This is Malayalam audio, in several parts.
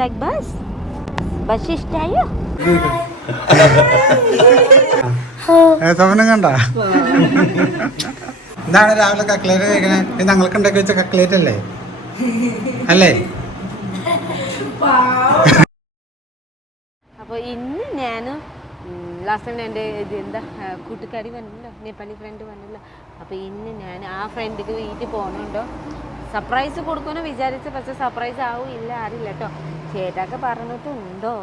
like bus? ഏ, സ്വപ്നം കണ്ട? എന്താണ് രാവിലെ കക്ലേറ്റ് കഴിക്കണേ. ഇത് ഞങ്ങൾക്ക് ഉണ്ടാക്കി വെച്ച കക്ലേറ്റ് അല്ലേ? അല്ലേ? അപ്പോൾ ഇന്ന് ഞാൻ ലാസ്റ്റ് ടൈം എന്റെ ഇത് എന്താ കൂട്ടുകാരി വന്നല്ലോ നേപ്പാളി ഫ്രണ്ട് വന്നല്ലോ. അപ്പോൾ ഇന്ന് ഞാൻ ആ ഫ്രണ്ടിക്ക് വീട്ടിൽ പോകുന്നുണ്ടോ സർപ്രൈസ് കൊടുക്കുമെന്ന് വിചാരിച്ച പക്ഷെ സർപ്രൈസ് ആവും. ഇല്ല അറിയില്ല കേട്ടോ. ചേട്ടൊക്കെ പറഞ്ഞിട്ടുണ്ടോ?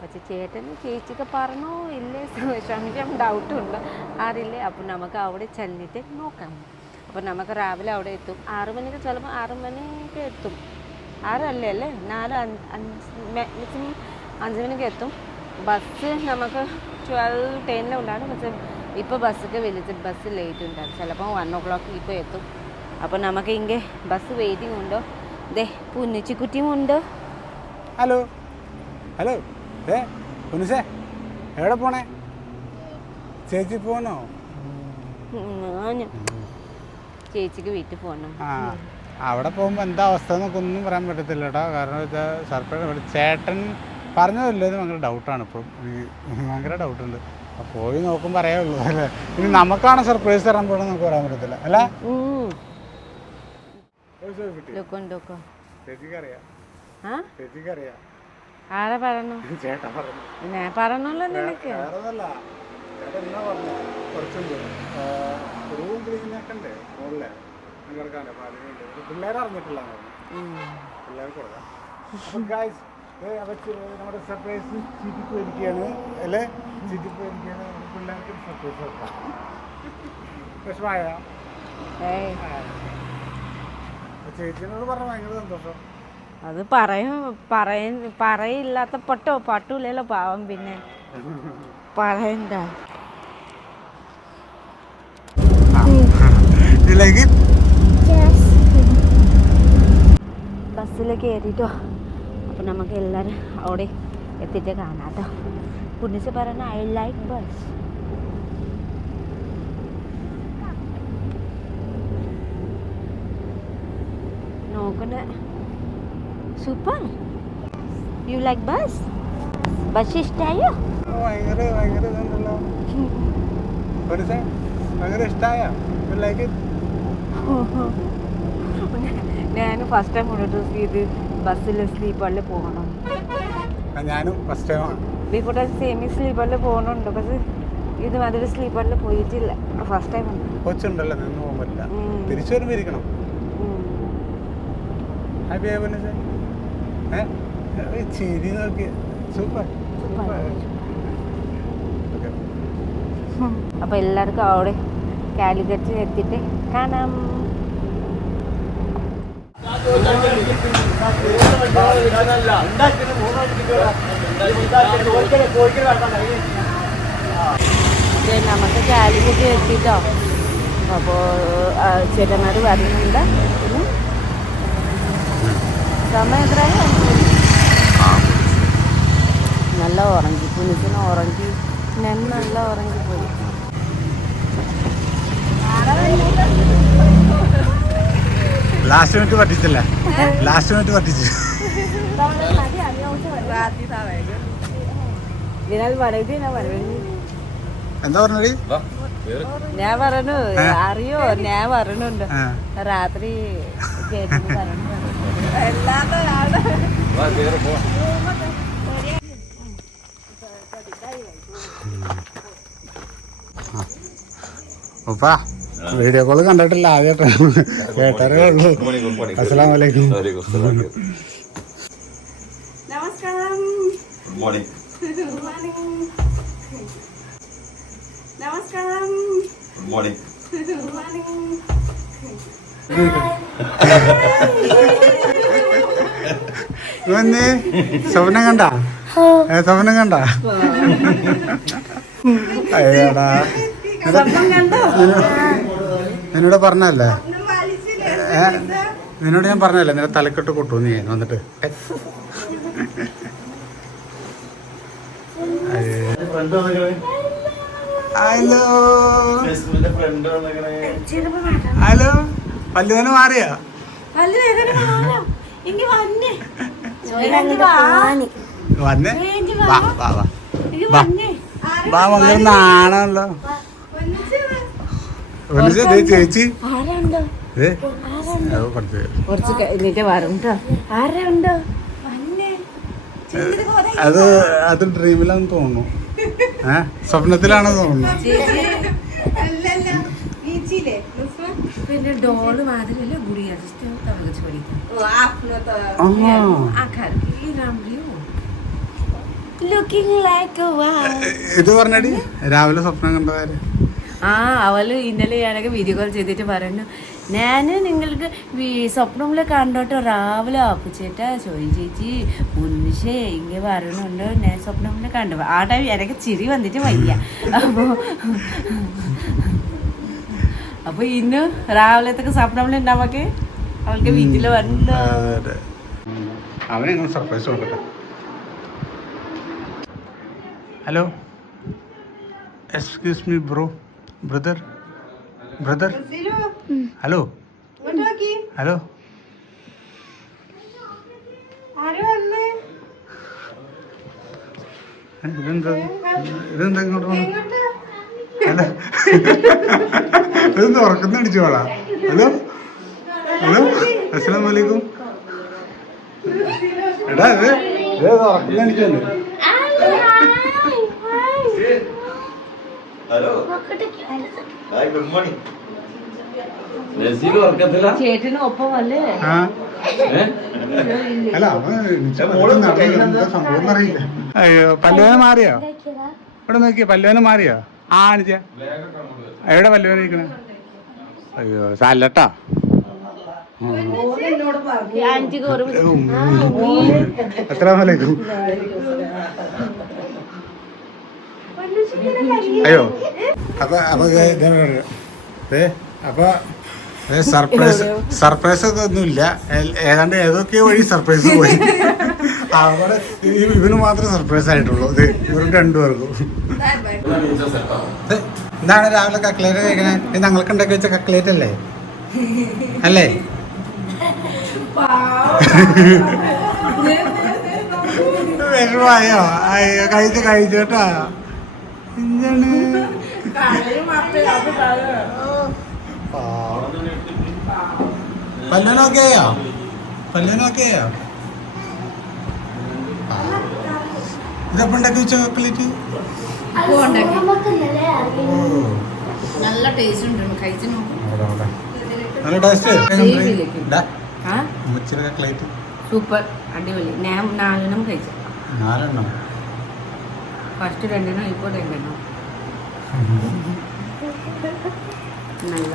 പക്ഷെ ചേട്ടന് ചേച്ചിക്ക് പറഞ്ഞോ? ഇല്ലേ? സംശയം ഡൗട്ടുണ്ട് അറിയില്ലേ അപ്പോൾ നമുക്ക് അവിടെ ചെന്നിട്ട് നോക്കാം. അപ്പോൾ നമുക്ക് രാവിലെ അവിടെ എത്തും. ആറ് മണിക്ക് ചിലപ്പോൾ ആറ് മണിക്ക് എത്തും. ആറല്ലേ അല്ലേ നാല് അഞ്ച് മാക്സിമം അഞ്ച് മണിക്ക് എത്തും. ബസ് നമുക്ക് ട്വൽവ് ടെന്നിലുണ്ടാകും പക്ഷെ ഇപ്പോൾ ബസ്സൊക്കെ വിളിച്ച് ബസ് ലേറ്റ് ഉണ്ടാകും ചിലപ്പോൾ വൺ ഓ ക്ലോക്ക് ഇപ്പോൾ എത്തും. അപ്പോൾ നമുക്ക് ഇങ്ങനെ ബസ് വെയിറ്റിംഗ് ഉണ്ടോ? ദേ പുന്നിച്ചിക്കുട്ടിയും ഉണ്ട് ഹലോ ഹലോ ഏ കുനിസേ എവിടെ പോണേ? ചേച്ചി പോണോ? ചേച്ചിക്ക് വീട്ടിൽ പോകണം അവിടെ പോകുമ്പോൾ എന്താ അവസ്ഥ എന്നൊക്കെ ഒന്നും പറയാൻ പറ്റത്തില്ല കേട്ടോ കാരണം വെച്ചാൽ സർപ്രൈസ് ചേട്ടൻ പറഞ്ഞതല്ലേ? ഇത് ഭയങ്കര ഡൗട്ടാണ് ഇപ്പം. ഭയങ്കര ഡൗട്ടുണ്ട് അപ്പോൾ പോയി നോക്കുമ്പോൾ അറിയാവുള്ളൂ അല്ലേ? ഇനി നമുക്കാണ് സർപ്രൈസ് തരാൻ പോകണമെന്ന് നമുക്ക് പറയാൻ പറ്റത്തില്ല. അല്ലേ? ലുക്കോ ലുക്കോ. ചേച്ചിക്ക് അറിയാം ആ ചേച്ചിക്ക് അറിയാം ആരെ പറഞ്ഞു ഞാൻ പറഞ്ഞല്ലോ നിനക്ക്. പിള്ളേർ അറിഞ്ഞിട്ടില്ല. പിള്ളേർക്ക് കൊടുക്കാം. നമ്മുടെ സർപ്രൈസ് ചിരിക്ക് പോയിരിക്കുകയാണ് അല്ലേ? ചിരിക്ക് പോയിരിക്കുകയാണ് നമ്മുടെ പിള്ളേർക്ക് സർപ്രൈസ് കൊടുക്കാം. വിഷമായ ചേച്ചിനോട് പറഞ്ഞ ഭയങ്കര സന്തോഷം. അത് പറയും പറയ പറയില്ലാത്ത പട്ടോ പട്ടൂലല്ലോ പാവം പിന്നെ. പറയണ്ട. ബസ്സിൽ കയറിട്ടോ അപ്പം നമുക്ക് എല്ലാവരും അവിടെ എത്തിയിട്ട് കാണാട്ടോ പുണ്യസ് പറഞ്ഞ ഐ ലൈക്ക് ബസ് നോക്കണ super you like bus bus ഇഷ്ടായോ ഞാൻ ഫസ്റ്റ് ടൈം മുന്നോട്ട് ചെയ്ത് ബസ്സിൽ സ്ലീപ്പറിൽ പോകണം. ഞാനും ഫസ്റ്റ് ടൈമാണ് ഇവിടെ സെമി സ്ലീപ്പറിൽ പോകുന്നുണ്ട് പക്ഷെ ഇത് മധുര സ്ലീപ്പറിൽ പോയിട്ടില്ല. ഫസ്റ്റ് ടൈം കൊച്ചുണ്ടല്ലോ നിന്ന് പോകാൻ പറ്റില്ല. തിരിച്ചു വരുമ്പോൾ ഇരിക്കണം. ഹാപ്പി ആയ ഏ ചിരി നോക്കി. സൂപ്പർ സൂപ്പർ അപ്പോൾ എല്ലാവർക്കും അവിടെ കാലിക്കറ്റ് എത്തിട്ട് കാണാം. നമുക്ക് കാലിക്കറ്റ് എത്തിട്ടോ. അപ്പോൾ ചേട്ടന്മാർ വരുന്നുണ്ട് സമയം എത്രയാണ് നല്ല ഉറങ്ങി കുഞ്ഞിന് ഉറങ്ങി ഞാൻ നല്ല ഓറഞ്ച് പോയി ലാസ്റ്റ് മിനിറ്റ് പറ്റിച്ചില്ല. ലാസ്റ്റ് മിനിറ്റ് പറ്റിച്ചു. എന്താ പറഞ്ഞടി ഞാൻ പറഞ്ഞു. അറിയോ? ഞാൻ പറഞ്ഞുണ്ട് രാത്രി കേട്ടു പറഞ്ഞു ഉപ്പാ വീഡിയോ കോൾ കണ്ടിട്ടില്ല ആദ്യമായിട്ടാണ് കേട്ടറേ ഉള്ളൂ. അസ്സലാം വലൈക്കും നമസ്കാരം. നമസ്കാരം. ഗുഡ് മോർണിംഗ് വന്നേ സ്വപ്നം കണ്ട? ഏ, സ്വപ്നം കണ്ട? അയ്യടാ. നിന്നോട് പറഞ്ഞല്ലേ ഏ നിന്നോട് ഞാൻ പറഞ്ഞല്ലേ നിന്നെ തലക്കെട്ട് കൊട്ടു നീ വന്നിട്ട്. ഹലോ. ഹലോ. പല്ലുവേന മാറിയാ? വന്നേ. വന്നേ? വാ വാ. വാ നാണല്ലോ. ചേച്ചി. അത് അത് കുറച്ച് തോന്നുന്നു ഏഹ് സ്വപ്നത്തിലാണെന്ന് കേട്ടോ അത് അത് ഡ്രീമിലാന്ന് തോന്നുന്നു. ലുക്കിംഗ് ലൈക്ക് ഇത് പറഞ്ഞടി രാവിലെ സ്വപ്നം കണ്ടവര് ആ അവൾ ഇന്നലെ ഞാനൊക്കെ വീഡിയോ കോൾ ചെയ്തിട്ട് പറഞ്ഞു ഞാൻ നിങ്ങൾക്ക് സ്വപ്നമിൽ കണ്ടോട്ടോ രാവിലെ അപ്പച്ചേട്ടാ ചോയി ചേച്ചി ഉന്മിഷേ ഇങ്ങനെ പറയണുണ്ടോ ഞാൻ സ്വപ്നമിൽ കണ്ടു. ആ ടൈം എനിക്ക് ചിരി വന്നിട്ട് വയ്യ. അപ്പോൾ അപ്പൊ ഇന്ന് രാവിലത്തേക്ക് സ്വപ്നമിൽ ഉണ്ടാവക്കെ അവൾക്ക് വീട്ടിൽ വരണ്ടോ. അവനെ സർപ്രൈസ് കൊടുക്കട്ടെ. Hello excuse me bro brother brother hello hello ഇതെന്താ? ഇതെന്താ ഇങ്ങോട്ട് വന്നു? ഇതെന്താ ഉറക്കുന്ന അടിച്ചോളാ ഹലോ? ഹലോ? അസ്സലാം വലൈക്കും എടാ ഇത് ഇത് ഉറക്കുന്ന അടിച്ചല്ലേ? Hello. Hi good morning. Naseel ഉറക്കത്തില്ല ചേട്ടന് ഒപ്പം അല്ലേ സംഭവം അറിയില്ല അയ്യോ പല്ലുവേന മാറിയോ? ഇവിടെ നോക്കിയോ പല്ലുവേന മാറിയോ? ആ അണിച്ച എവിടെ പല്ലുവേന ഇരിക്കണേ? അയ്യോ സാലട്ടാ വലൈക്കും അയ്യോ. അപ്പൊ അപ്പൊ അപ്പൊ സർപ്രൈസ് സർപ്രൈസ് ഒന്നുമില്ല ഏതാണ്ട് ഏതൊക്കെ വഴി സർപ്രൈസ് പോയി. അവിടെ ഇവന് മാത്രമേ സർപ്രൈസ് ആയിട്ടുള്ളൂ. ഇത് ഇവർക്ക് രണ്ടുപേർക്കും. എന്താണ് രാവിലെ കക്ലേറ്റ് കഴിക്കണേ. ഇത് ഞങ്ങൾക്ക് ഉണ്ടാക്കി വെച്ച കക്ലേറ്റ് അല്ലേ? അല്ലേ? വിഷമായോ അയ്യോ കഴിച്ച് കഴിച്ചോട്ടാ. എന്താണ്? പല്ലനൊക്കെ ആയോ പല്ലനൊക്കെ ആയോ ഇതപ്പം ഉണ്ടാക്കി വെച്ച ചോക്ലേറ്റ് നല്ല ടേസ്റ്റ് ഉണ്ട് കഴിച്ചു നല്ല ടേസ്റ്റ് കട്ട്ലേറ്റ് സൂപ്പർ. അടിപൊളി. ഞാൻ നാലെണ്ണം കഴിച്ചു. നാലെണ്ണം? ഫസ്റ്റ് രണ്ടെണ്ണം ഇപ്പോൾ രണ്ടെണ്ണം. നല്ല.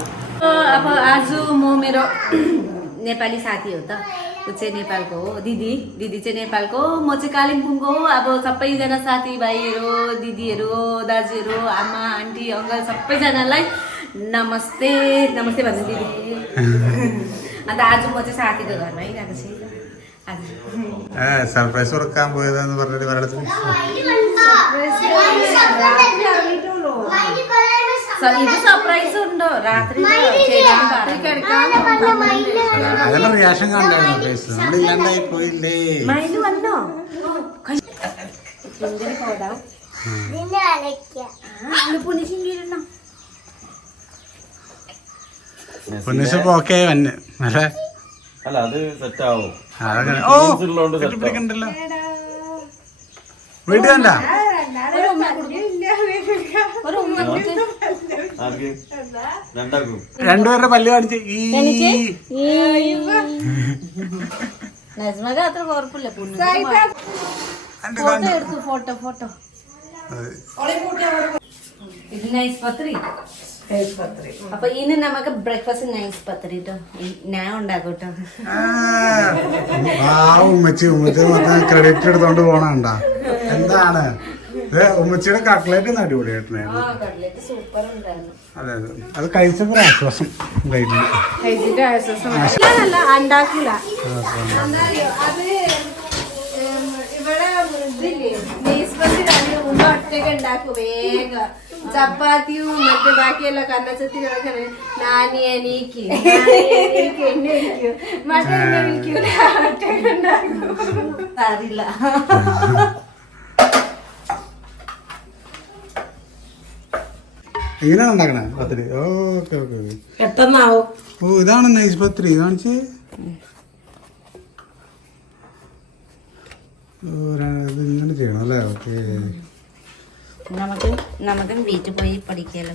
अब आज म मेरो नेपाली साथी हो त ऊ चाहिँ नेपालको हो दिदी दिदी चाहिँ नेपालको हो म चाहिँ कालिम्पोङको हो अब सबैजना साथीभाइहरू दिदीहरू दाजुहरू आमा आन्टी अङ्कल सबैजनालाई नमस्ते नमस्ते भन्नु दिदी अन्त आज म चाहिँ साथीको घरमा आइरहेको छु है त आज സർപ്രൈസ് കൊടുക്കാൻ പോയതാന്ന് പറഞ്ഞിട്ട് ഇവരുടെ അടുത്ത് സ- ഇത് സർപ്രൈസ് ഉണ്ടോ? രാത്രി അങ്ങനെ റിയാക്ഷൻ കണ്ടായിരുന്നു ഫേസ് നമ്മളില്ലാണ്ടായി പോയില്ലേ? മയിൽ വന്നോ? പൊന്നിച്ചപ്പോ ഓക്കെ വന്ന്. അല്ലേ? അല്ല അത് സെറ്റ് ആവും. ഓ വീട്ടിൽ കണ്ടാ? ഒരു ഉമ്മ രണ്ടുപേരുടെ പല്ല് കാണിച്ച് ഈ നജ്മക അത്ര കുഴപ്പമില്ല പുണ്യ കണ്ടു, ഫോട്ടോ കണ്ടു. എടുത്തു ഫോട്ടോ ഫോട്ടോ. അതെ. ഇത് നൈസ് പത്രി. അപ്പൊ ഇനി നമുക്ക് ബ്രേക്ക്ഫാസ്റ്റ് നൈസ് പത്രി കേട്ടോ ഞാൻ ഉണ്ടാക്കും കേട്ടോ ആ, ഉമ്മച്ചി ഉമ്മച്ചി ക്രെഡിറ്റ് എടുത്തോണ്ട് പോണണ്ട. എന്താണ്? ഉമ്മച്ചിയുടെ കട്ട്ലേറ്റ് ഒന്ന് ഉണ്ടായിരുന്നു. അതെ അതെ. അത് കഴിച്ചപ്പോ ആശ്വാസം ചപ്പാത്തിയും മറ്റു ബാക്കിയെല്ലാം കന്നച്ചത്തിനൊക്കെ നാനി എനിക്ക് നാനി എനിക്ക് എന്നെ വിളിക്കും. മറ്റേ എന്നെ വിളിക്കൂല ഒറ്റയ്ക്ക് ഉണ്ടാക്കും. അറിയില്ല. എങ്ങനെയാണ് ഉണ്ടാക്കണേ? പത്തിരി ഓക്കെ ഓക്കെ പെട്ടെന്നാവും. ഓ ഇതാണ് നൈസ് പത്തിരി കാണിച്ച്. ഇങ്ങനെ ചെയ്യണം അല്ലേ? ഓക്കെ. നമുക്ക് നമുക്ക് വീട്ടിൽ പോയി പഠിക്കാലോ.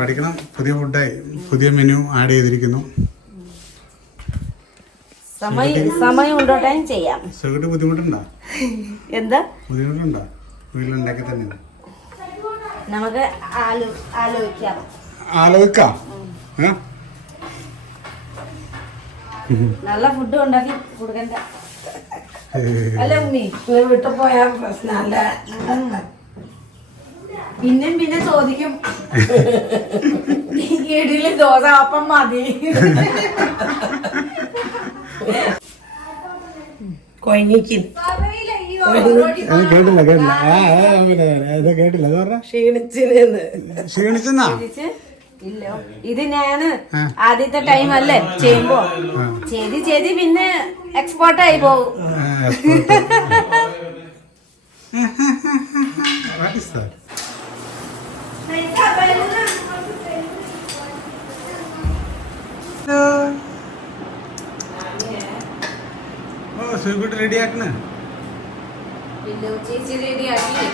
പഠിക്കണം. പുതിയ ഫുഡായി പുതിയ മെനു ആഡ് ചെയ്തിരിക്കുന്നു. സമയം സമയം ഉണ്ടോട്ടെ? ചെയ്യാം. ബുദ്ധിമുട്ടുണ്ടോ? എന്താ? ബുദ്ധിമുട്ടുണ്ടോ? വീട്ടിലുണ്ടാക്കി തന്നെ നമുക്ക് ആലോചിക്കാം. ആലോചിക്കാം. നല്ല ഫുഡ് ഉണ്ടാക്കി കൊടുക്കണ്ട. അല്ല ഉമ്മി വിട്ടു പോയാ പ്രശ്നമല്ല പിന്നെയും പിന്നെ ചോദിക്കും. ഇഡലി ദോശ അപ്പം മതി. കൊയങ്ങിക്കും. കേട്ടില്ല കേട്ടില്ല. ആ പിന്നെ ഇത് കേട്ടില്ല. അത് പറഞ്ഞ? ക്ഷീണിച്ചിരുന്ന് ക്ഷീണിച്ചെന്നാ? ചോദിച്ച് ഇല്ല. ഇത് ഞാൻ ആദ്യത്തെ ടൈം അല്ലേ? ചെയ്യുമ്പോ. ചെയ്തി ചെയ്തി പിന്നെ എക്സ്പോർട്ട് ആയി പോകും. What is that? ഓ സുഖട്ട് റെഡി ആക്കണേ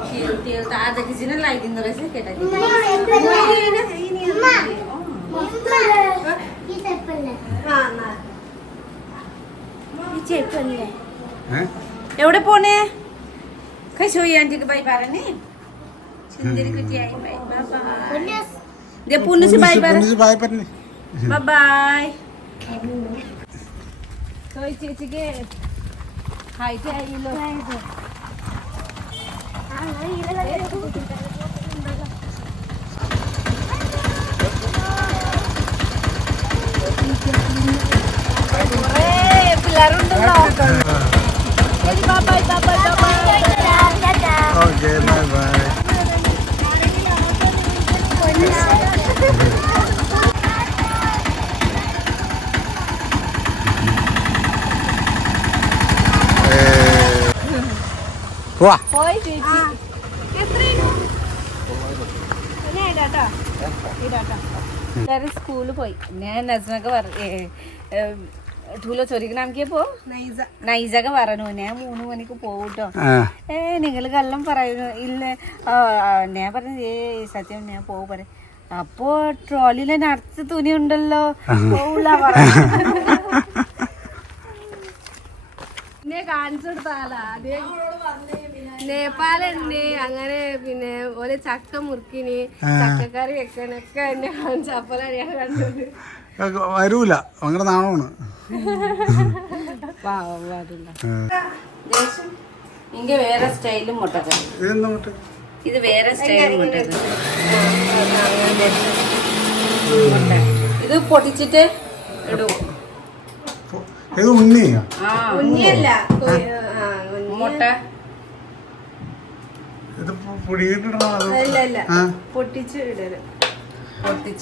ചേച്ചി റെഡി ആക്കി ada di sini lagi ngeresnya kayak tadi. ഏ? എവിടെ പോണേ 저 이쪽에 가이드 é 가이드 아 나이 일로 aí Hey, pilar undo do Hey, bye bye bye bye. വാ. പോയി ചേച്ചി. എല്ലാരും സ്കൂളിൽ പോയി. ഞാൻ നസ്മൊക്കെ പറഞ്ഞു ടൂലോ ചൊരിക്ക് നമുക്ക് പോ നൈസൊക്കെ പറഞ്ഞു. ഞാൻ മൂന്ന് മണിക്ക് പോകും കേട്ടോ ആ. ഏ നിങ്ങൾ കള്ളം പറയുന്നു. ഇല്ല. ഞാൻ പറഞ്ഞു ഏ സത്യം ഞാൻ പോകും പറ അപ്പോ ട്രോളിയിലെ നടത്ത തുണി ഉണ്ടല്ലോ. പോവില്ല പിന്നെ കാണിച്ചു കൊടുത്താലേ ആദ്യം നേപ്പാളുണ്ട് അങ്ങനെ പിന്നെ ഓലെ ചക്ക മുറുക്കിന് ചക്കക്കറി വെക്കാനൊക്കെ എന്നെ ഞാൻ കണ്ടത്. വരൂല. ഭയങ്കര നാണമാണ്. ഇങ്ങ വേറെ സ്റ്റൈലും മുട്ടക്കറി. ഇത് വേറെ സ്റ്റൈലും മുട്ടക്കറി. ഇത് പൊട്ടിച്ചിട്ട് ഇടും. ഇത് ഉണ്ണിയാ? ആ ഉണ്ണിയല്ല മുട്ട ഇത് പുടിയിട്ടിടണോ അത് ഇല്ല ഇല്ല ആ പൊട്ടിച്ച് ഇടൽ പൊട്ടിച്ച്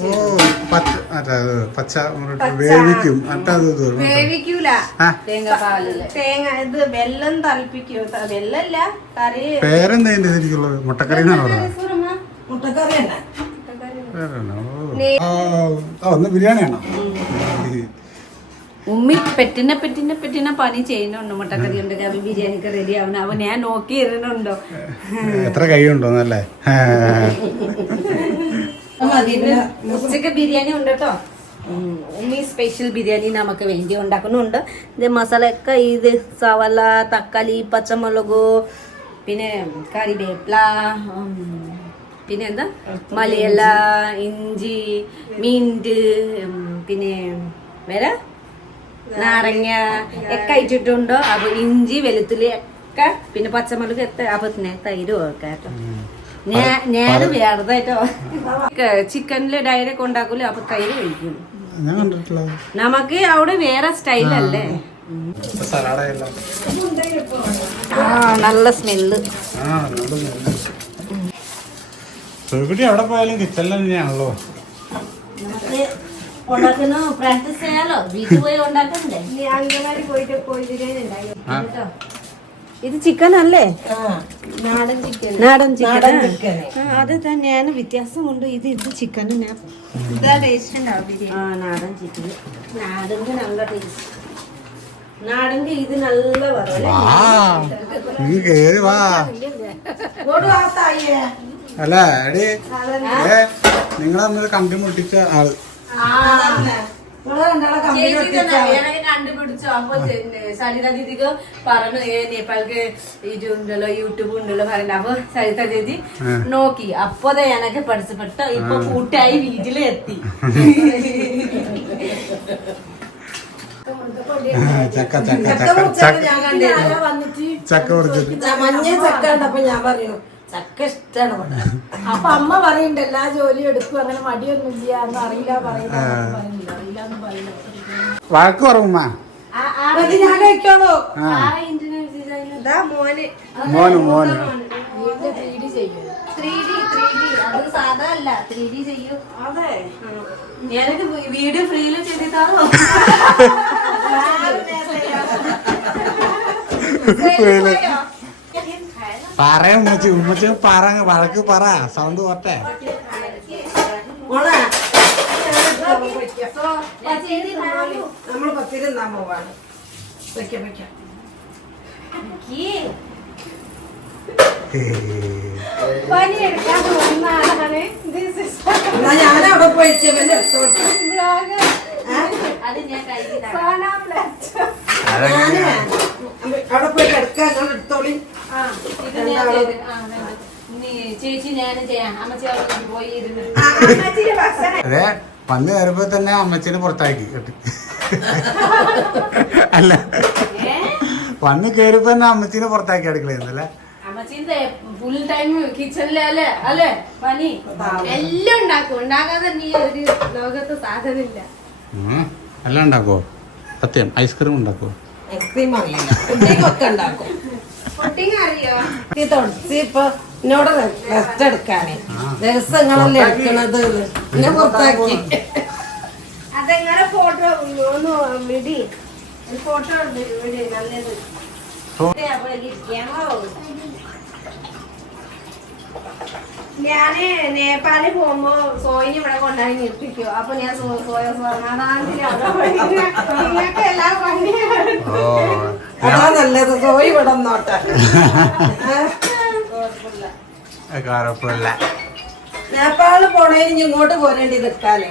ഓ പച്ച മറ്റേ അത് പച്ച മുറിട്ട് വേവിക്കും. വരും. വേവിക്കൂല. തേങ്ങ ഇത് വെല്ലം തളിപ്പിക്കൂ. വെല്ലല്ല കറി. പേരെന്താ മുട്ടക്കറി എന്നാണ് മുട്ടക്കറി തന്നെ ബിരിയാണിയാണോ ഉമ്മി പെറ്റിനെ പെറ്റിനെ പെറ്റിനെ പണി ചെയ്യുന്നുണ്ട് മുട്ടക്കറി ഉണ്ട് കവി ബിരിയാണിക്ക് റെഡി ആവണം അവൻ ഞാൻ നോക്കി ഇരുന്നുണ്ടോ? എത്ര കൈ ഉണ്ടോന്നല്ലേ ഉച്ചയ്ക്ക് ബിരിയാണി ഉണ്ട് കേട്ടോ. ഉമ്മി സ്പെഷ്യൽ ബിരിയാണി നമുക്ക് വേണ്ടി ഉണ്ടാക്കുന്നുണ്ട്. ഇത് മസാലയൊക്കെ ഇത് സവല തക്കാളി പച്ചമുളക് പിന്നെ കറിവേപ്പില പിന്നെ എന്താ? മലയില ഇഞ്ചി മീന്റ് പിന്നെ വേറെ? നാരങ്ങ ഒക്കെ അയച്ചിട്ടുണ്ടോ? അപ്പൊ ഇഞ്ചി വെളുത്തുള്ളി ഒക്കെ പിന്നെ പച്ചമുളക് എത്ത അപ്പൊ തൈര് കേട്ടോ. ഞാൻ ഞാൻ വേറതായിട്ടോ ചിക്കനിൽ ഡയറക്റ്റ് ഉണ്ടാക്കൂല അപ്പൊ തൈര് കഴിക്കും. നമുക്ക് അവിടെ വേറെ സ്റ്റൈലല്ലേ ആ. നല്ല സ്മെല്ല് എവിടെ പോയാലും കിച്ചണിൽ തന്നെയാണല്ലോ. ഉണ്ടാക്കുന്നു പ്രാക്ടീസ് ചെയ്യാലോ? വീട്ടിൽ പോയി ഉണ്ടാക്കണ്ടേ അംഗനവാടി പോയിട്ട് പോയിട്ട് ഇത് ചിക്കൻ അല്ലേ? നാടൻ ചിക്കൻ നാടൻ ചിക്കൻ അത് തന്നെയാണ് വ്യത്യാസമുണ്ട്. ഇത് ഇത് ചിക്കൻ ഞാൻ നാടൻ ചിക്കൻ നാടന്റെ നല്ല ടേസ്റ്റ് നാടന്റെ ഇത് നല്ല വറവല്ലേ വാ. നീ കേറി വാ. ഇങ്ങോട്ട് വാ തായേ. അല്ല എടി? ഏ കണ്ടുമുട്ടിച്ച ആൾ. കണ്ടുപിടിച്ചോ. അപ്പൊ സരിത ദീദിക്ക് പറഞ്ഞു ഏ നേപ്പാൾക്ക് ഇതുണ്ടല്ലോ യൂട്യൂബ് ഉണ്ടല്ലോ പറഞ്ഞു അപ്പൊ സരിത ദീദി നോക്കി. അപ്പോതെ എനക്ക് പഠിച്ചപ്പെട്ട് ഇപ്പൊ കൂട്ടായി വീട്ടിലെത്തി ചക്ക ചക്ക ചക്ക ചക്ക. മഞ്ഞ ചക്ക ഉണ്ടപ്പോ ഞാൻ പറയുന്നു ചക്ക ഇഷ്ടാണ് ഇവിടെ. അപ്പൊ അമ്മ പറയുന്നുണ്ട് എല്ലാ ജോലിയും എടുക്കും അങ്ങനെ മടിയൊന്നും ഇല്ല എന്ന് അറിയില്ല പറയില്ല പറയുന്നില്ല അറിയില്ല എന്ന് പറയില്ല. വഴക്ക് കുറവുമ്മ അത് ഞാൻ കഴിക്കണോ ആ. ഇതാ മോന്. മോന് ത്രീ ഡി ചെയ്യും. ത്രീ ഡി ത്രീ ഡി അത് സാധാ അല്ല ത്രീ ഡി ചെയ്യൂ. അതെ. ഞാനൊക്കെ വീഡിയോ ഫ്രീയിൽ ചെയ്തിട്ടാണോ? പറ ഉമ്മച്ചി ഉമ്മച്ചി പറ വഴക്ക് പറ സൗണ്ട് പോട്ടെ. നമ്മൾ പത്തിരി തിന്നാൻ പോവാണ്. വെക്കാം വെക്കാം. പനി എടുക്കാൻ പോകുന്ന ആളാണ്. ദിസ് ഇസ് എന്നാ ഞാൻ അവിടെ പോയി ചെവന്റെ അത് ഞാൻ കഴിക്കുന്നതാണ്. സോന പ്ലസ് അവിടെ പോയി കിടക്കാൻ എടുത്തോളി. ഇത് ഞാൻ ചെയ്ത് നീ ചേച്ചി ഞാൻ ചെയ്യാം. അമ്മച്ചി അവിടെ പോയി ഇരുന്ന് അമ്മച്ചിന്റെ ഭക്ഷണം. അതെ വന്ന് കയറുമ്പോ തന്നെ അമ്മച്ചിനെ പുറത്താക്കി കേട്ട്. അല്ല. വന്ന് കയറിപ്പോ തന്നെ അമ്മച്ചിനെ പുറത്താക്കി അടുക്കളയെന്നല്ലേ അമ്മച്ചിന്റെ ഫുൾ ടൈം കിച്ചണിലെ അല്ലേ? അല്ലേ പനി എല്ലാം ഉണ്ടാക്കും. ഉണ്ടാകാതെ നീ ഒരു ലോകത്ത് സാധനമില്ല ഉം. എല്ലാം ഉണ്ടാക്കുവോ? സത്യം ഐസ്ക്രീം ഉണ്ടാക്കുവോ? ഐസ്ക്രീം ഒക്കെ ഉണ്ടാക്കും. ഈ തുളസി ഇപ്പൊ എന്നോട് റെസ്റ്റ് എടുക്കാനേ. ദിവസങ്ങളല്ലേ എടുക്കണത് എന്നെ പുറത്താക്കി. അതെങ്ങനെ ഫോട്ടോ ഒന്ന് വിടി. ഫോട്ടോ നല്ലത്. ഞാൻ നേപ്പാളിൽ പോകുമ്പോ സോയിന് ഇവിടെ കൊണ്ടായി നിർത്തിക്കോ. അപ്പൊ ഞാൻ സോയ നിങ്ങൾക്ക് എല്ലാം അതാ നല്ലത് സോയി ഇവിടെ നോട്ടെ നേപ്പാളിൽ പോണേന് ഇനി ഇങ്ങോട്ട് പോരേണ്ടി നിൽക്കാനേ.